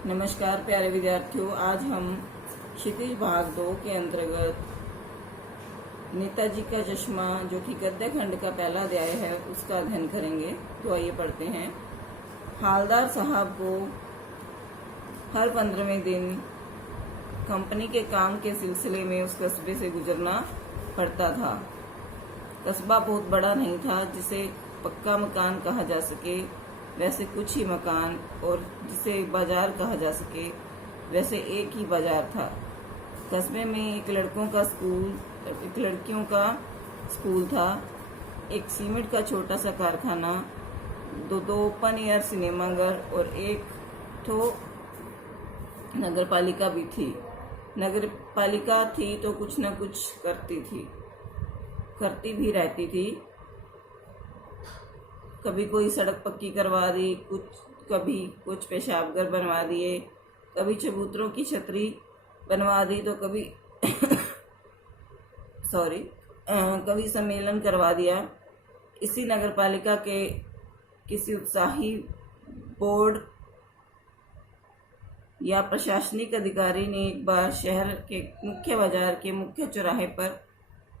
नमस्कार प्यारे विद्यार्थियों, आज हम क्षितिज भाग 2 के अंतर्गत नेताजी का चश्मा जो कि गद्य खंड का पहला अध्याय है उसका अध्ययन करेंगे। तो आइए पढ़ते हैं। हालदार साहब को हर 15वें दिन कंपनी के काम के सिलसिले में उस कस्बे से गुजरना पड़ता था। कस्बा बहुत बड़ा नहीं था जिसे पक्का मकान कहा जा सके, वैसे कुछ ही मकान, और जिसे बाजार कहा जा सके वैसे एक ही बाजार था। कस्बे में एक लड़कियों का स्कूल था, एक सीमेंट का छोटा सा कारखाना, दो ओपन एयर सिनेमाघर और एक तो नगर पालिका भी थी। नगर पालिका थी तो कुछ न कुछ करती भी रहती थी। कभी कोई सड़क पक्की करवा दी, कभी कुछ पेशाबघर बनवा दिए, कभी चबूतरों की छतरी बनवा दी, तो कभी कभी सम्मेलन करवा दिया। इसी नगरपालिका के किसी उत्साही बोर्ड या प्रशासनिक अधिकारी ने एक बार शहर के मुख्य बाजार के मुख्य चौराहे पर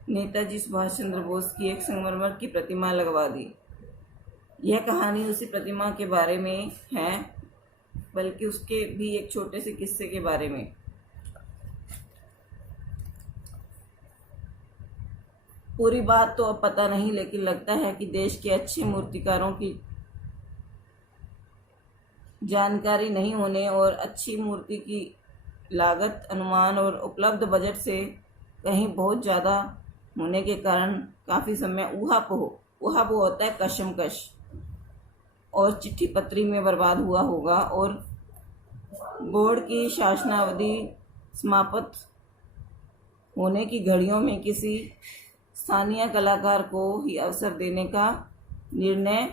नेताजी सुभाष चंद्र बोस की एक संगमरमर की प्रतिमा लगवा दी। यह कहानी उसी प्रतिमा के बारे में है, बल्कि उसके भी एक छोटे से किस्से के बारे में। पूरी बात तो अब पता नहीं, लेकिन लगता है कि देश के अच्छे मूर्तिकारों की जानकारी नहीं होने और अच्छी मूर्ति की लागत अनुमान और उपलब्ध बजट से कहीं बहुत ज़्यादा होने के कारण काफ़ी समय ऊहापोह होता है, कशमकश और चिट्ठी पत्री में बर्बाद हुआ होगा। और बोर्ड की शासनावधि समाप्त होने की घड़ियों में किसी स्थानीय कलाकार को ही अवसर देने का निर्णय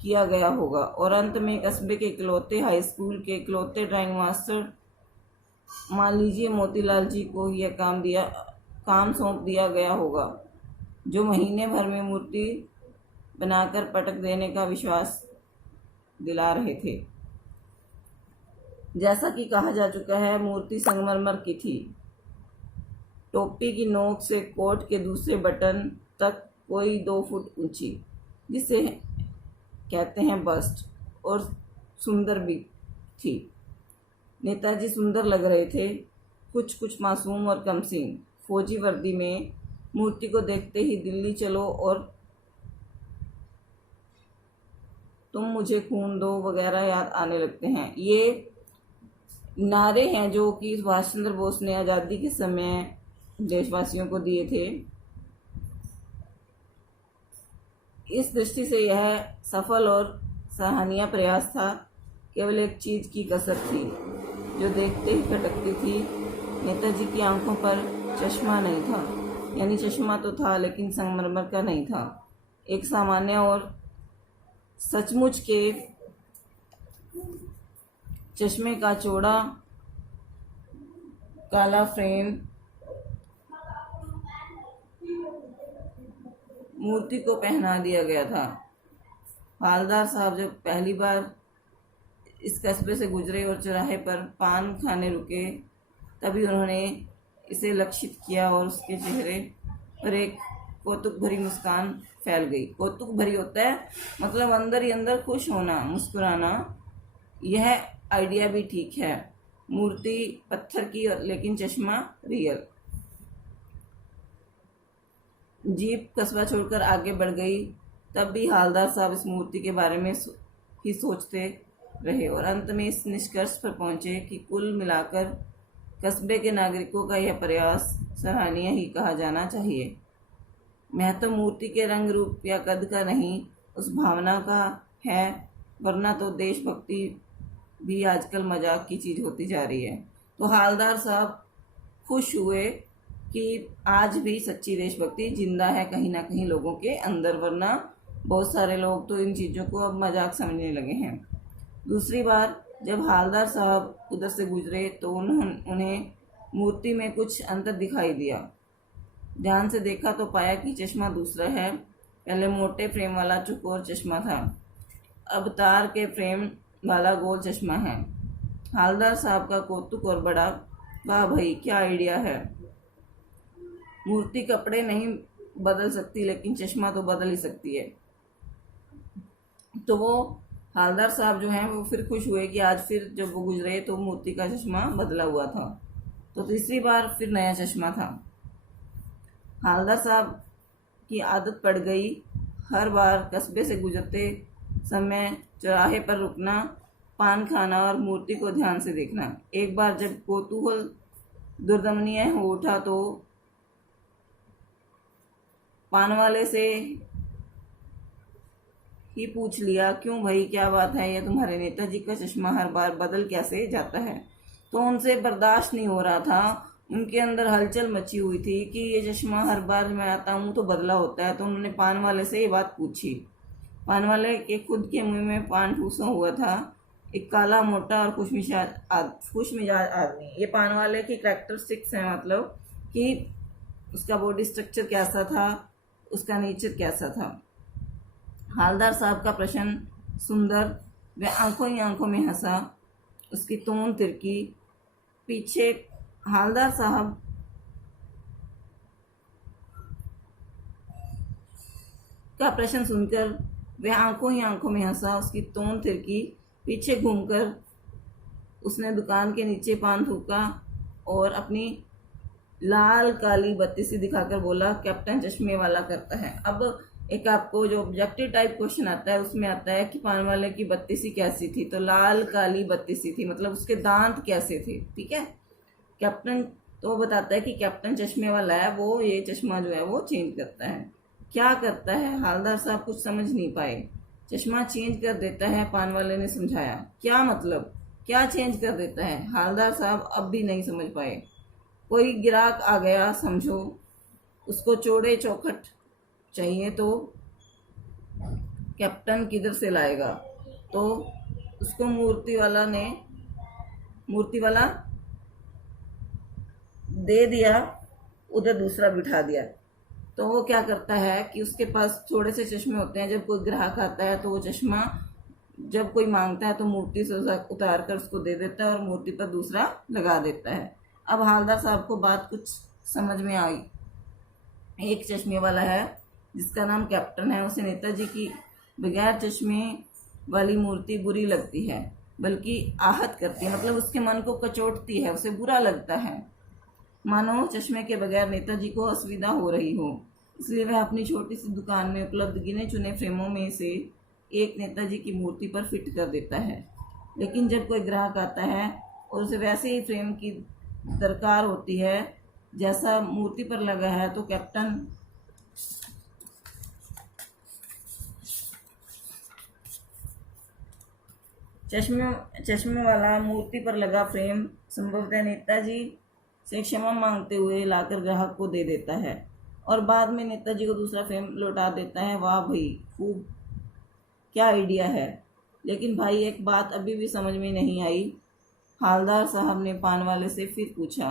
किया गया होगा, और अंत में कस्बे के इकलौते हाई स्कूल के इकलौते ड्राइंग मास्टर, मान लीजिए मोतीलाल जी को यह काम सौंप दिया गया होगा, जो महीने भर में मूर्ति बनाकर पटक देने का विश्वास दिला रहे थे। जैसा कि कहा जा चुका है, मूर्ति संगमरमर की थी। टोपी की नोक से कोट के दूसरे बटन तक कोई 2 फुट ऊंची, जिसे कहते हैं बस्ट, और सुंदर भी थी। नेताजी सुंदर लग रहे थे, कुछ मासूम और कमसीन। फौजी वर्दी में मूर्ति को देखते ही दिल्ली चलो और तुम मुझे खून दो वगैरह याद आने लगते हैं। ये नारे हैं जो कि सुभाष चंद्र बोस ने आज़ादी के समय देशवासियों को दिए थे। इस दृष्टि से यह सफल और सराहनीय प्रयास था। केवल एक चीज की कसर थी जो देखते ही खटकती थी। नेताजी की आंखों पर चश्मा नहीं था, यानी चश्मा तो था लेकिन संगमरमर का नहीं था। एक सामान्य और सचमुच के चश्मे का चौड़ा काला फ्रेम मूर्ति को पहना दिया गया था। हालदार साहब जब पहली बार इस कस्बे से गुजरे और चौराहे पर पान खाने रुके, तभी उन्होंने इसे लक्षित किया और उसके चेहरे पर एक कौतुक भरी मुस्कान फैल गई। कौतुक भरी होता है मतलब अंदर ही अंदर खुश होना, मुस्कुराना। यह आइडिया भी ठीक है। मूर्ति पत्थर की लेकिन चश्मा रियल। जीप कस्बा छोड़कर आगे बढ़ गई, तब भी हालदार साहब इस मूर्ति के बारे में ही सोचते रहे और अंत में इस निष्कर्ष पर पहुंचे कि कुल मिलाकर कस्बे के नागरिकों का यह प्रयास सराहनीय ही कहा जाना चाहिए। महत्व मूर्ति के रंग रूप या कद का नहीं, उस भावना का है, वरना तो देशभक्ति भी आजकल मजाक की चीज होती जा रही है। तो हालदार साहब खुश हुए कि आज भी सच्ची देशभक्ति जिंदा है कहीं ना कहीं लोगों के अंदर, वरना बहुत सारे लोग तो इन चीज़ों को अब मजाक समझने लगे हैं। दूसरी बार जब हालदार साहब उधर से गुजरे तो उन्हें मूर्ति में कुछ अंतर दिखाई दिया। ध्यान से देखा तो पाया कि चश्मा दूसरा है। पहले मोटे फ्रेम वाला चौकोर चश्मा था, अब तार के फ्रेम वाला गोल चश्मा है। हालदार साहब का कौतुक और बड़ा, वाह भाई क्या आइडिया है। मूर्ति कपड़े नहीं बदल सकती लेकिन चश्मा तो बदल ही सकती है। तो वो हालदार साहब जो हैं वो फिर खुश हुए कि आज फिर जब वो गुजरे तो मूर्ति का चश्मा बदला हुआ था। तो तीसरी बार फिर नया चश्मा था। हालदार साहब की आदत पड़ गई हर बार कस्बे से गुजरते समय चौराहे पर रुकना, पान खाना और मूर्ति को ध्यान से देखना। एक बार जब कौतूहल दुर्दमनीय हो उठा तो पान वाले से ही पूछ लिया, क्यों भाई क्या बात है, ये तुम्हारे नेताजी का चश्मा हर बार बदल कैसे जाता है। तो उनसे बर्दाश्त नहीं हो रहा था, उनके अंदर हलचल मची हुई थी कि ये चश्मा हर बार मैं आता हूँ तो बदला होता है। तो उन्होंने पान वाले से ये बात पूछी। पान वाले के खुद के मुंह में पान ठूसा हुआ था, एक काला मोटा और खुशमिजाज आदमी। ये पान वाले की कैरेक्टरिस्टिक्स हैं, मतलब कि उसका बॉडी स्ट्रक्चर कैसा था, उसका नेचर कैसा था। हालदार साहब का प्रश्न सुंदर, वह आंखों ही आंखों में हंसा, उसकी तोन तिरकी। पीछे हालदार साहब का प्रश्न सुनकर वह आंखों ही आंखों में हंसा, उसकी तोन तिरकी। पीछे घूमकर उसने दुकान के नीचे पान थूका और अपनी लाल काली बत्ती सी दिखाकर बोला, कैप्टन चश्मे वाला करता है। अब एक आपको जो ऑब्जेक्टिव टाइप क्वेश्चन आता है उसमें आता है कि पान वाले की बत्ती सी कैसी थी, तो लाल काली बत्ती सी थी, मतलब उसके दांत कैसे थे। ठीक है, कैप्टन तो वो बताता है कि कैप्टन चश्मे वाला है, वो ये चश्मा जो है वो चेंज करता है। क्या करता है, हालदार साहब कुछ समझ नहीं पाए। चश्मा चेंज कर देता है, पान वाले ने समझाया। क्या मतलब, क्या चेंज कर देता है, हालदार साहब अब भी नहीं समझ पाए। कोई ग्राहक आ गया समझो, उसको चौड़े चौखट चाहिए तो कैप्टन किधर से लाएगा। तो उसको मूर्ति वाला दे दिया, उधर दूसरा बिठा दिया। तो वो क्या करता है कि उसके पास थोड़े से चश्मे होते हैं, जब कोई ग्राहक आता है तो वो चश्मा जब कोई मांगता है तो मूर्ति से उतार कर उसको दे देता है और मूर्ति पर दूसरा लगा देता है। अब हालदार साहब को बात कुछ समझ में आई। एक चश्मे वाला है जिसका नाम कैप्टन है, उसे नेताजी की बगैर चश्मे वाली मूर्ति बुरी लगती है, बल्कि आहत करती है, मतलब उसके मन को कचोटती है, उसे बुरा लगता है, मानो चश्मे के बगैर नेताजी को असुविधा हो रही हो। इसलिए वह अपनी छोटी सी दुकान में उपलब्ध गिने चुने फ्रेमों में से एक नेताजी की मूर्ति पर फिट कर देता है। लेकिन जब कोई ग्राहक आता है और उसे वैसे ही फ्रेम की दरकार होती है जैसा मूर्ति पर लगा है, तो कैप्टन चश्मे वाला मूर्ति पर लगा फ्रेम संभवतः नेताजी से क्षमा मांगते हुए लाकर ग्राहक को दे देता है और बाद में नेताजी को दूसरा फ्रेम लौटा देता है। वाह भाई, खूब, क्या आइडिया है। लेकिन भाई एक बात अभी भी समझ में नहीं आई। हालदार साहब ने पान वाले से फिर पूछा,